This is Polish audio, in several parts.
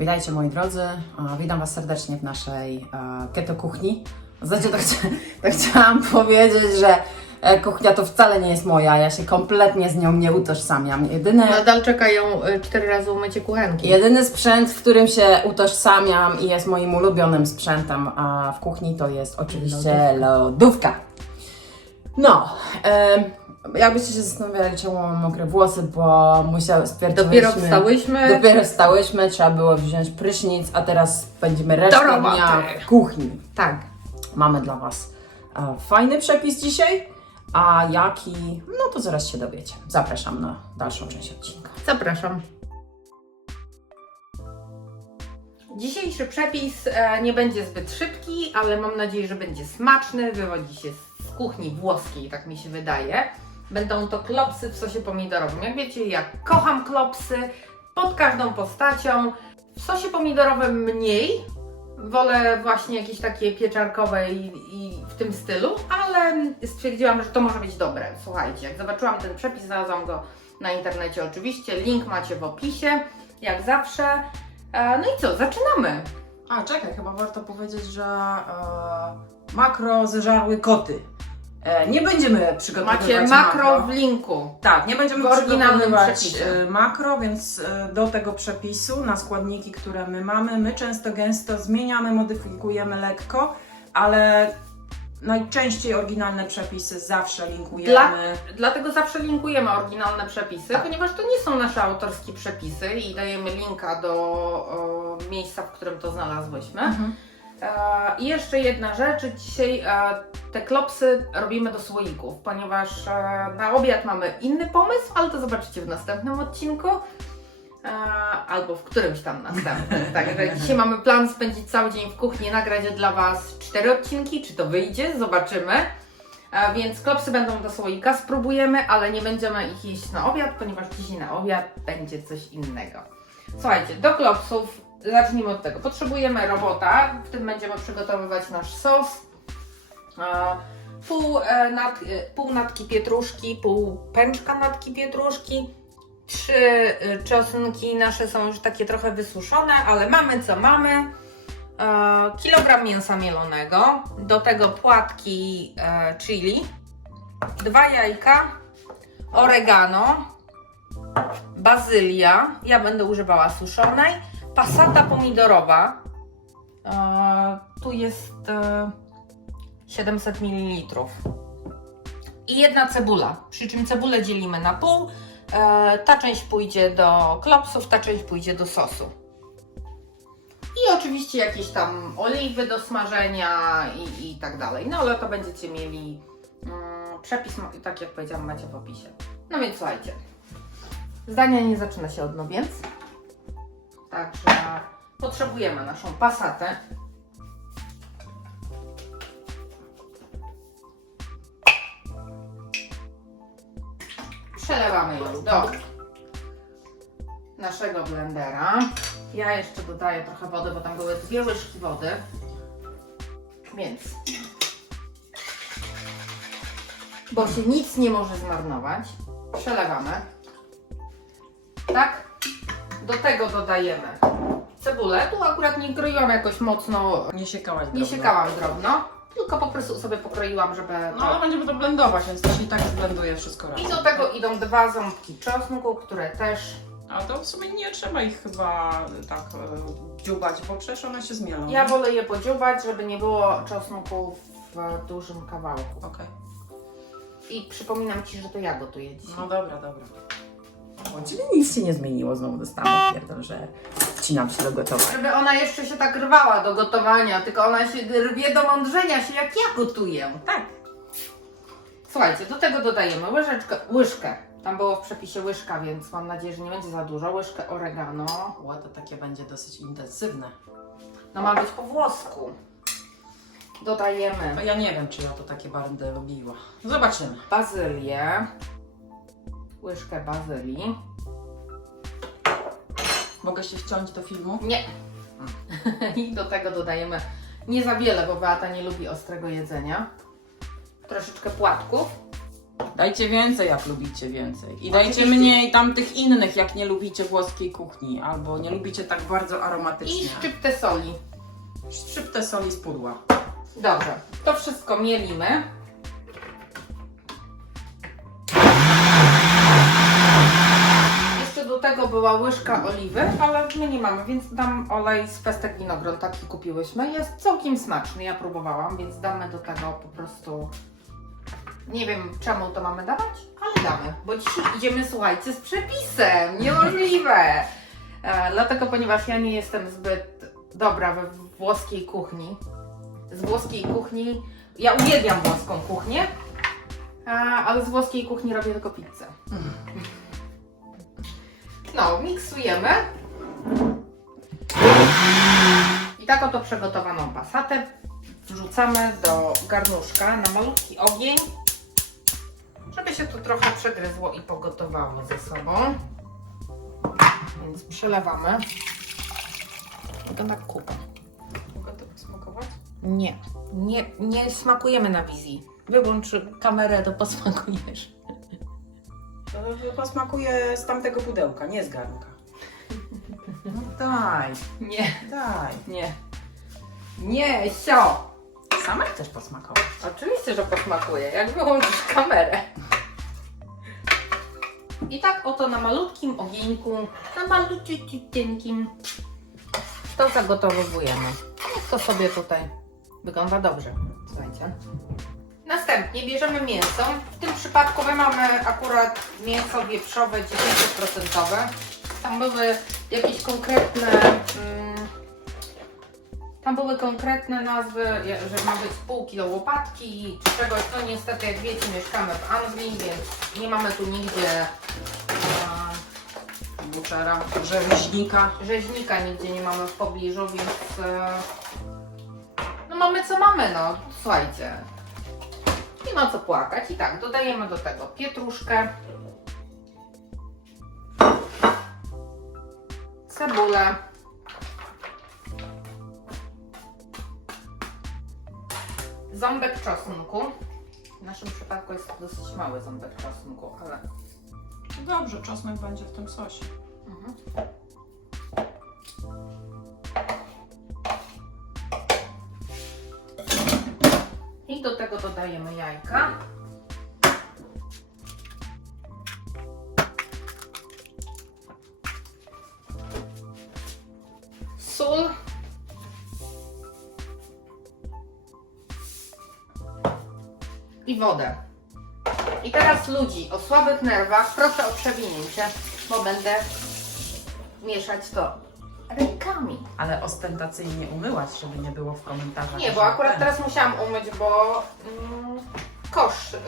Witajcie moi drodzy, E, witam Was serdecznie w naszej e, keto kuchni. Znaczy to, chcia, to chciałam powiedzieć, że e, kuchnia to wcale nie jest moja, ja się kompletnie z nią nie utożsamiam. Jedyne, Nadal czekają y, cztery razy umycie kuchenki. jedyny sprzęt, w którym się utożsamiam i jest moim ulubionym sprzętem a w kuchni to jest oczywiście lodówka. No, e, jakbyście się zastanawiali, czemu mam mokre włosy, bo musiał stwierdzić, Dopiero wstałyśmy. Dopiero wstałyśmy, trzeba było wziąć prysznic, a teraz będziemy resztę roboty. dnia w kuchni. Tak. Mamy dla Was e, fajny przepis dzisiaj, a jaki, no to zaraz się dowiecie. Zapraszam na dalszą część odcinka. Zapraszam. Dzisiejszy przepis e, nie będzie zbyt szybki, ale mam nadzieję, że będzie smaczny. Wywodzi się z kuchni włoskiej, tak mi się wydaje. Będą to klopsy w sosie pomidorowym. Jak wiecie, ja kocham klopsy pod każdą postacią. W sosie pomidorowym mniej. Wolę właśnie jakieś takie pieczarkowe i, i w tym stylu, ale stwierdziłam, że to może być dobre. Słuchajcie, jak zobaczyłam ten przepis, znalazłam go na internecie oczywiście. Link macie w opisie, jak zawsze. E, No i co, zaczynamy. A czekaj, chyba warto powiedzieć, że e, makro zeżarły koty. E, nie będziemy przygotowywać Macie makro w linku. Tak, nie będziemy W oryginalnym przygotowywać przepisie. e, makro, więc e, do tego przepisu na składniki, które my mamy, my często gęsto zmieniamy, modyfikujemy lekko, ale najczęściej oryginalne przepisy zawsze linkujemy. Dla- Dlatego zawsze linkujemy oryginalne przepisy, Tak. ponieważ to nie są nasze autorskie przepisy i dajemy linka do o, miejsca, w którym to znalazłyśmy. Mhm. E, I jeszcze jedna rzecz, dzisiaj e, te klopsy robimy do słoików, ponieważ e, na obiad mamy inny pomysł, ale to zobaczycie w następnym odcinku. Albo w którymś tam następnym. Także dzisiaj mamy plan spędzić cały dzień w kuchni, nagrać dla Was cztery odcinki. Czy to wyjdzie? Zobaczymy. Więc klopsy będą do słoika, spróbujemy, ale nie będziemy ich jeść na obiad, ponieważ dzisiaj na obiad będzie coś innego. Słuchajcie, do klopsów zacznijmy od tego. Potrzebujemy robota, w tym będziemy przygotowywać nasz sos. E, Pół, e, nat, e, pół natki pietruszki, pół pęczka natki pietruszki. Trzy czosnki nasze są już takie trochę wysuszone, ale mamy co mamy. Kilogram mięsa mielonego, do tego płatki chili, dwa jajka, oregano, bazylia, ja będę używała suszonej, pasata pomidorowa, e, tu jest e, 700 ml i jedna cebula, przy czym cebulę dzielimy na pół, e, ta część pójdzie do klopsów, ta część pójdzie do sosu. I oczywiście jakieś tam oliwy do smażenia i, i tak dalej. No ale to będziecie mieli mm, przepis, ma- tak jak powiedziałam, macie w opisie. No więc słuchajcie. Zdania nie zaczyna się od no więc. Także potrzebujemy naszą pasatę. Przelewamy ją do naszego blendera. Ja jeszcze dodaję trochę wody, bo tam były dwie łyżki wody. Więc. Bo się nic nie może zmarnować. Przelewamy. Tak? Do tego dodajemy cebulę. Tu akurat nie kroiłam jakoś mocno, Nie siekałaś nie drobno. siekałam drobno, tylko po prostu sobie pokroiłam, żeby. No ale będziemy to blendować, więc się i tak zblenduje wszystko razem. I do tego idą dwa ząbki czosnku, które też A to w sumie nie trzeba ich chyba tak e, dziubać, bo przecież one się zmielą. Ja wolę je podziubać, żeby nie było czosnku w dużym kawałku. Okej. I przypominam Ci, że to ja gotuję dzisiaj. No dobra, dobra. O ciebie nic się nie zmieniło, znowu dostałam pierdol, że wcinam się do gotowania. Żeby ona jeszcze się tak rwała do gotowania, tylko ona się rwie do mądrzenia się, jak ja gotuję. Tak. Słuchajcie, do tego dodajemy łyżeczkę, łyżkę. Tam było w przepisie łyżka, więc mam nadzieję, że nie będzie za dużo. Łyżkę oregano. Ło, to takie będzie dosyć intensywne. No ma być po włosku. Dodajemy No ja nie wiem, czy ja to takie będę robiła. Zobaczymy. bazylię. Łyżkę bazylii. Mogę się wciąć do filmu? Nie. I do tego dodajemy nie za wiele, bo Beata nie lubi ostrego jedzenia. Troszeczkę płatków. Dajcie więcej, jak lubicie więcej. I dajcie Oczywiście. mniej tamtych innych, jak nie lubicie włoskiej kuchni, albo nie lubicie tak bardzo I aromatycznie. szczyptę soli. Szczyptę soli z pudła. Dobrze, to wszystko mielimy. Tego była łyżka oliwy, ale my nie mamy, więc dam olej z pestek winogron, taki kupiłyśmy. Jest całkiem smaczny, ja próbowałam, więc damy do tego po prostu... Nie wiem czemu to mamy dawać, ale damy, bo dzisiaj idziemy, słuchajcie, z przepisem, niemożliwe! E, dlatego, ponieważ ja nie jestem zbyt dobra we włoskiej kuchni, z włoskiej kuchni. Ja uwielbiam włoską kuchnię, a, ale z włoskiej kuchni robię tylko pizzę. No, miksujemy. I tak oto przygotowaną pasatę wrzucamy do garnuszka na malutki ogień, żeby się to trochę przegryzło i pogotowało ze sobą. Więc przelewamy. To na kupę. Mogę to posmakować? Nie, nie, nie smakujemy na wizji. Wyłącz kamerę, to posmakujesz. To posmakuje z tamtego pudełka, nie z garnka. No daj, Nie, daj. nie. Nie, sio! Sama chcesz posmakować. Oczywiście, że posmakuje, jak wyłączysz kamerę. I tak oto na malutkim ogieńku, na malutkim to zagotowujemy. Niech to sobie tutaj wygląda dobrze. Słuchajcie. Następnie bierzemy mięso. W tym przypadku my mamy akurat mięso wieprzowe 10%. Tam były jakieś konkretne. Mm, tam były konkretne nazwy, że ma być pół kilo łopatki czy czegoś. No niestety, jak wiecie, mieszkamy w Anglii, więc nie mamy tu nigdzie e, Buczera, rzeźnika. rzeźnika, nigdzie nie mamy w pobliżu, więc e, no mamy co mamy, no słuchajcie. Nie ma co płakać. I tak, dodajemy do tego pietruszkę, cebulę, ząbek czosnku. W naszym przypadku jest to dosyć mały ząbek czosnku, ale Dobrze, czosnek będzie w tym sosie. Mhm. Dodajemy jajka. Sól. I wodę. I teraz ludzi o słabych nerwach proszę o przewinięcie, bo będę mieszać to rękami. Ale ostentacyjnie umyłaś, żeby nie było w komentarzach. Nie, bo że akurat ten. teraz musiałam umyć, bo mm, kosz y,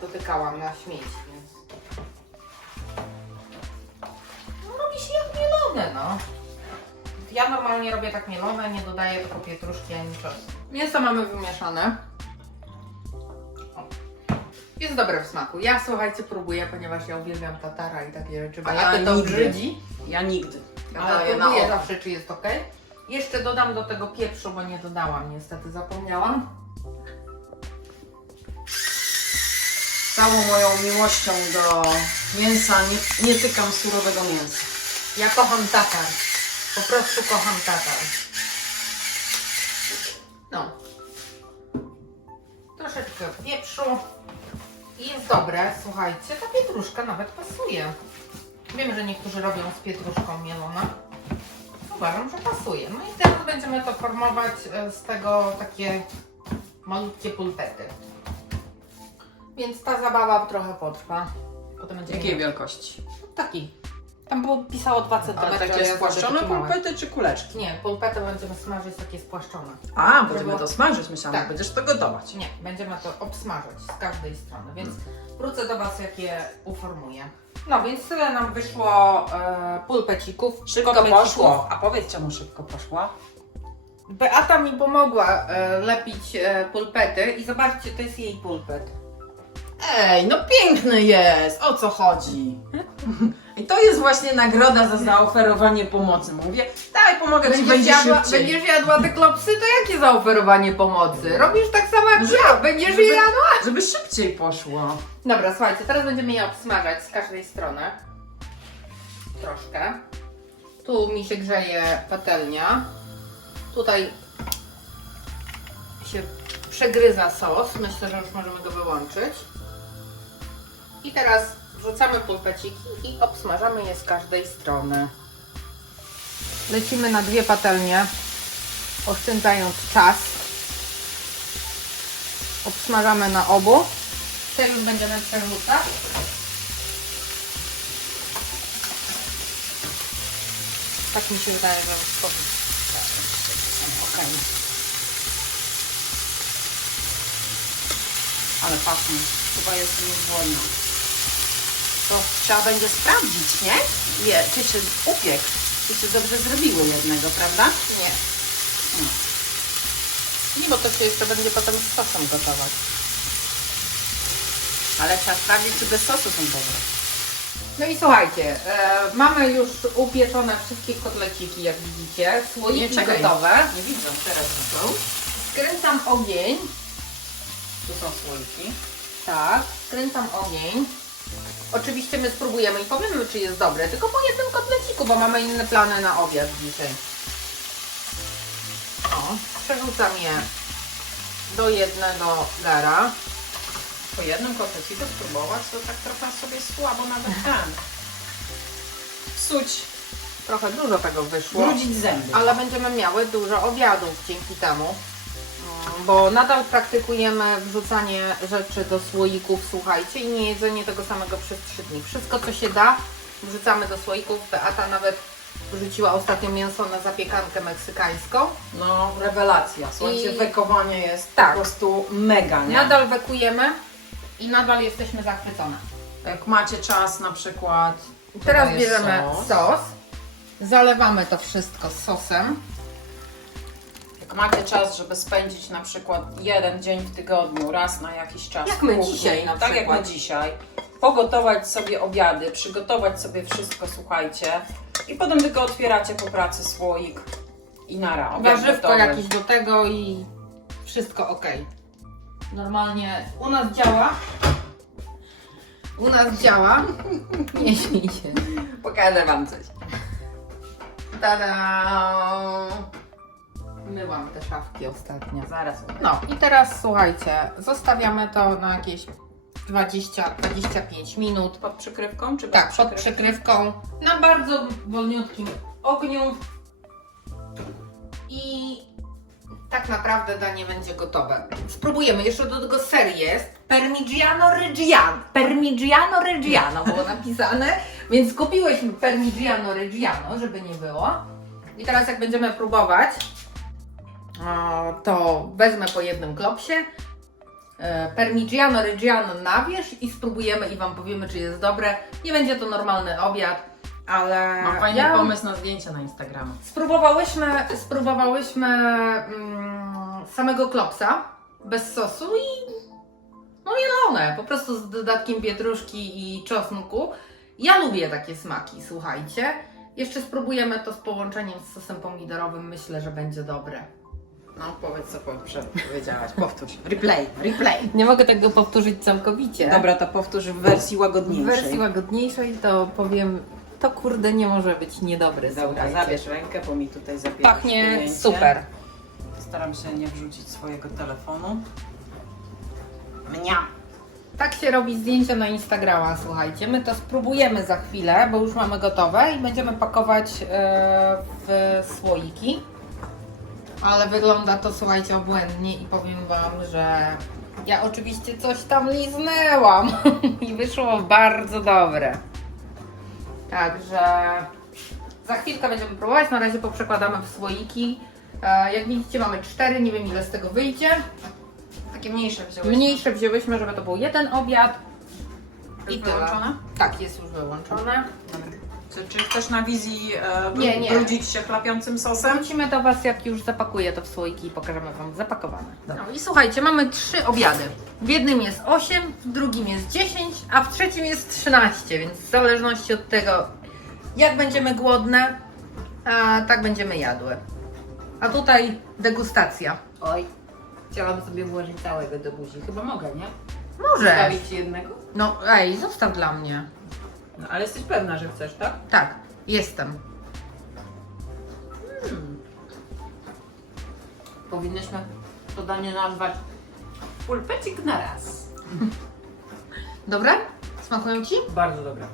dotykałam na śmieci, więc... No robi się jak mielone, no. Ja normalnie robię tak mielone, nie dodaję tylko pietruszki ani czosnku. Mięso mamy wymieszane. O. Jest dobre w smaku. Ja słuchajcie, próbuję, ponieważ ja uwielbiam tatara i takie rzeczy. A bo ja to nigdy. brzydzi. Ja nigdy. Ja Ale daję na próbuję oko. zawsze, czy jest ok. Jeszcze dodam do tego pieprzu, bo nie dodałam, niestety zapomniałam. Całą moją miłością do mięsa nie, nie tykam surowego mięsa. Ja kocham tatar. Po prostu kocham tatar. No. Troszeczkę pieprzu. I jest dobre, słuchajcie, ta pietruszka nawet pasuje. Wiem, że niektórzy robią z pietruszką mielona. Uważam, że pasuje. No i teraz będziemy to formować e, z tego takie malutkie pulpety. Więc ta zabawa trochę potrwa. Potem będziemy Jakiej wielkości? Taki. Tam było pisało 2 cm. Ale takie spłaszczone pulpety czy kuleczki? Nie, pulpety będziemy smażyć takie spłaszczone. A, będziemy to smażyć, myślałam, Tak. będziesz to gotować. Nie, będziemy to obsmażać z każdej strony, więc wrócę do Was, jak je uformuję. No więc tyle nam wyszło e, pulpecików. Szybko Pulpecików. poszło. A powiedz czemu szybko poszło? Beata mi pomogła e, lepić e, pulpety i zobaczcie, to jest jej pulpet. Ej, no piękny jest! O co chodzi? I to jest właśnie nagroda za zaoferowanie pomocy. Mówię, daj, pomogę ci, Będziesz będzie jadła, szybciej. będziesz jadła te klopsy, to jakie zaoferowanie pomocy? Robisz tak samo jak Żeby- ja, będziesz żeby- jadła? Żeby szybciej poszło. Dobra, słuchajcie, teraz będziemy je obsmażać z każdej strony. Troszkę. Tu mi się grzeje patelnia. Tutaj się przegryza sos. Myślę, że już możemy go wyłączyć. I teraz wrzucamy pulpeciki i obsmażamy je z każdej strony. Lecimy na dwie patelnie, oszczędzając czas. Obsmażamy na obu. Te już będziemy przerzucać. Tak mi się wydaje, że. Okej. Ale pachnie. Chyba jestem już głodna. To trzeba będzie sprawdzić, nie? Je, czy się upiekł, czy się dobrze zrobiły jednego, prawda? Nie. Nie, bo to się jeszcze będzie potem z sosem gotować. Ale trzeba sprawdzić, czy bez sosu są dobre. No i słuchajcie, e, mamy już upieczone wszystkie kotleciki, jak widzicie. Słoiki czekaj. gotowe. Nie widzę, teraz to są. Skręcam ogień. Tu są słoiki. Tak, skręcam ogień. Oczywiście my spróbujemy i powiemy, czy jest dobre, tylko po jednym kotleciku, bo mamy inne plany na obiad dzisiaj. O, przerzucam je do jednego gara. Po jednym kotleciku spróbować, to tak trochę sobie słabo nawet ten. Psuć, Trochę dużo tego wyszło, brudzić zęby. ale będziemy miały dużo obiadów dzięki temu. Bo nadal praktykujemy wrzucanie rzeczy do słoików, słuchajcie, i nie jedzenie tego samego przez 3 dni. Wszystko, co się da, wrzucamy do słoików. Beata nawet wrzuciła ostatnio mięso na zapiekankę meksykańską. No, rewelacja. Słuchajcie, I- wekowanie jest Tak. po prostu mega, nie? Nadal wekujemy i nadal jesteśmy zachwycone. Jak macie czas na przykład. Teraz bierzemy sos. zalewamy to wszystko sosem. Macie czas, żeby spędzić na przykład jeden dzień w tygodniu, raz na jakiś czas. Jak w my kuchni, dzisiaj na Tak jak przykład. my dzisiaj. Pogotować sobie obiady, przygotować sobie wszystko, słuchajcie. I potem tylko otwieracie po pracy słoik i nara. Obiad Warzywko gotowy. jakieś do tego i wszystko ok. Normalnie u nas działa. U nas działa. Nie śmiej się. Pokażę Wam coś. Tada! Myłam te szafki ostatnio. Zaraz. No i teraz słuchajcie, zostawiamy to na jakieś 20-25 minut. Pod przykrywką czy bez Tak, pod przykrywką na bardzo wolniutkim ogniu. I tak naprawdę danie będzie gotowe. Spróbujemy, jeszcze do tego ser jest. Parmigiano Reggiano. Parmigiano Reggiano było napisane, więc kupiłyśmy Parmigiano Reggiano, żeby nie było. I teraz jak będziemy próbować, to wezmę po jednym klopsie. e, Parmigiano Reggiano na wierzch i spróbujemy i Wam powiemy, czy jest dobre. Nie będzie to normalny obiad, ale Mam fajny ja- pomysł na zdjęcie na Instagrama. Spróbowałyśmy, spróbowałyśmy mm, samego klopsa bez sosu i no mielone, po prostu z dodatkiem pietruszki i czosnku. Ja lubię takie smaki, słuchajcie. Jeszcze spróbujemy to z połączeniem z sosem pomidorowym, myślę, że będzie dobre. No powiedz co powiedziałaś. Powtórz. Replay, replay. Nie mogę tego powtórzyć całkowicie. Dobra, to powtórz w wersji W łagodniejszej. wersji łagodniejszej to powiem, to kurde nie może być niedobre, Dobra, słuchajcie. zabierz rękę, bo mi tutaj zabierasz Pachnie super. Staram się nie wrzucić swojego telefonu. Mnia. Tak się robi zdjęcia na Instagrama, słuchajcie. My to spróbujemy za chwilę, bo już mamy gotowe i będziemy pakować e, w słoiki. Ale wygląda to, słuchajcie, obłędnie i powiem Wam, że ja oczywiście coś tam liznęłam i wyszło bardzo dobre. Także za chwilkę będziemy próbować. Na razie poprzekładamy w słoiki. E, jak widzicie, mamy cztery, nie wiem ile z tego wyjdzie. Takie mniejsze wziąłeś. Mniejsze wzięłyśmy, żeby to był jeden obiad. I wyłączone? Tak, jest już wyłączone. Dobra. Czy, czy chcesz na wizji e, Nie, nie. brudzić się chlapiącym sosem? Wrócimy do Was, jak już zapakuję to w słoiki i pokażemy Wam zapakowane. Dobra. No i słuchajcie, mamy trzy obiady. W jednym jest 8, w drugim jest 10, a w trzecim jest 13, więc w zależności od tego, jak będziemy głodne, a tak będziemy jadły. A tutaj degustacja. Oj, chciałam sobie włożyć całego do buzi. Chyba mogę, nie? Może. Zostawić jednego? No ej, zostaw dla mnie. No, ale jesteś pewna, że chcesz, tak? Tak, jestem. Powinnyśmy to danie nazwać pulpecik na raz. Dobre? Smakują Ci? Bardzo dobre.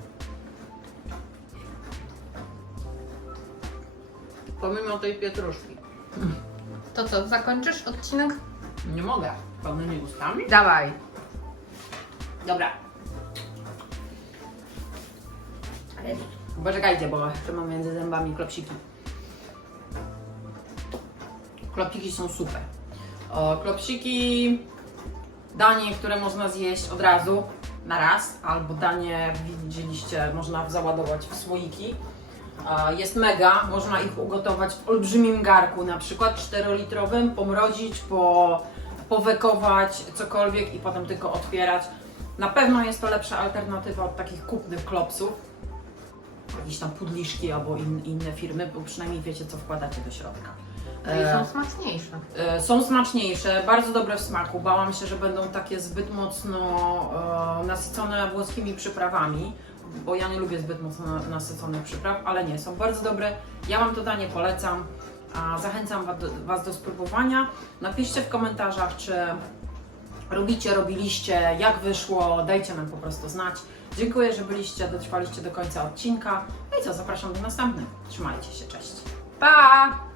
Pomimo tej pietruszki. To co, zakończysz odcinek? Nie mogę. Pełnymi ustami? Dawaj. Dobra. Poczekajcie, bo jeszcze mam między zębami klopsiki. Klopsiki są super. O, klopsiki, danie, które można zjeść od razu, na raz, albo danie, widzieliście, można załadować w słoiki. Jest mega, można ich ugotować w olbrzymim garku, na przykład 4-litrowym, pomrozić, po, powekować, cokolwiek i potem tylko otwierać. Na pewno jest to lepsza alternatywa od takich kupnych klopsów. Jakieś tam pudliszki albo in, inne firmy, bo przynajmniej wiecie, co wkładacie do środka. No i E, są smaczniejsze. E, Są smaczniejsze, bardzo dobre w smaku. Bałam się, że będą takie zbyt mocno e, nasycone włoskimi przyprawami, bo ja nie lubię zbyt mocno na- nasyconych przypraw, ale nie, są bardzo dobre. Ja Wam to danie polecam. A zachęcam wa- do- Was do spróbowania. Napiszcie w komentarzach, czy robicie, robiliście, jak wyszło. Dajcie nam po prostu znać. Dziękuję, że byliście, dotrwaliście do końca odcinka. No i co, zapraszam do następnych. Trzymajcie się, cześć. Pa!